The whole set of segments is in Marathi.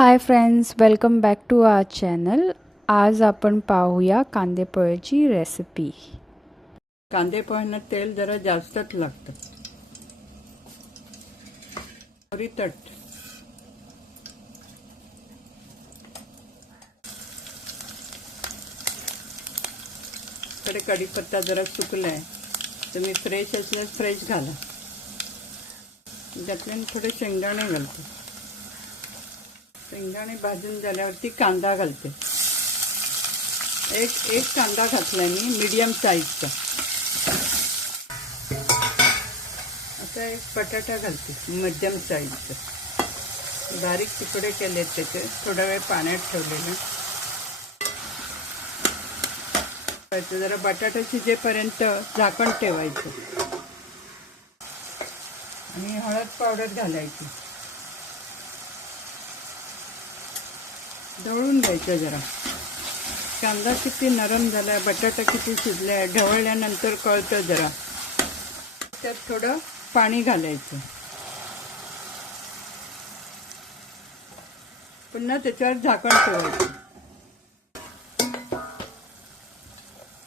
High friends, welcome back to our channel. आज आपण पाहूया कांदेपोळ्याची रेसिपी. कांदे पोह्यांना तेल जरा जास्तच लागतं. मोहरी तट, कडे कढीपत्ता जरा सुकलाय, तुम्ही फ्रेश असल्यास फ्रेश घाला. त्यातले थोडे शेंगदाणे घालते. शेंगदाणे भाजून झाल्यावरती कांदा घालते. एक कांदा घातलाय मी, मीडियम साईजचा. आता एक बटाटा घालते, मध्यम साईजचा. बारीक तुकडे केलेत त्याचे, थोडा वेळ पाण्यात ठेवलेले. जरा बटाटा शिजेपर्यंत झाकण ठेवायचं आणि हळद पावडर घालायची. ढवळून घ्यायचं जरा. कांदा किती नरम झालाय, बटाटा किती शिजलाय, ढवळल्यानंतर कळतं जरा. त्यात थोडं पाणी घालायचं. पुन्हा त्याच्यावर झाकण ठेवायचं.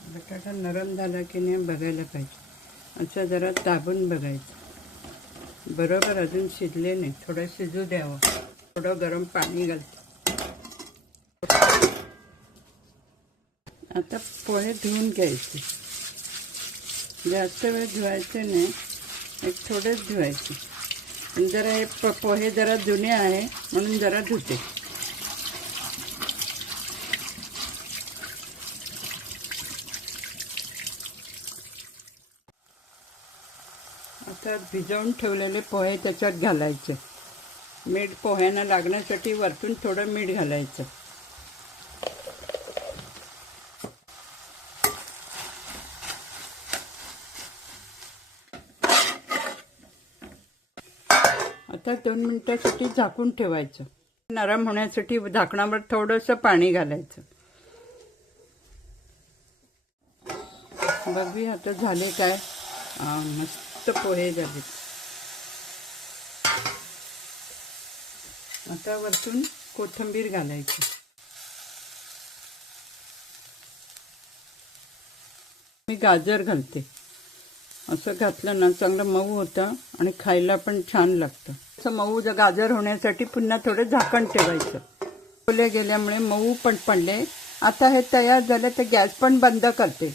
बटाटा नरम झाला की नाही बघायला पाहिजे. असं जरा दाबून बघायचं. बरोबर अजून शिजले नाही, थोडं शिजू द्यावं. थोडं गरम पाणी घालते. आता पोहे धुवून घ्यायचे. जास्त वेळ धुवायचे नाही, एक थोडेच धुवायचे. पण जरा हे पोहे जरा जुने आहे म्हणून जरा धुते. आता भिजवून ठेवलेले पोहे त्याच्यात घालायचे. मीठ पोह्यांना लागण्यासाठी वरतून थोडं मीठ घालायचं. आता 2 मिनिटांसाठी झाकून ठेवायचं. नरम होण्यासाठी झाकणावर थोडंसं पाणी घालायचं. बघूया आता झाले काय. मस्त पोहे झाले. आता वरतून कोथिंबीर घालायची. मी गाजर घालते. असं घातलं ना चांगलं मऊ होतं आणि खायला पण छान लागतं. असं मऊ गाजर होण्यासाठी पुन्हा थोडं झाकण ठेवायचं. ओले गेल्यामुळे मऊ पण पडले. आता हे तयार झालं तर गॅस पण बंद करते.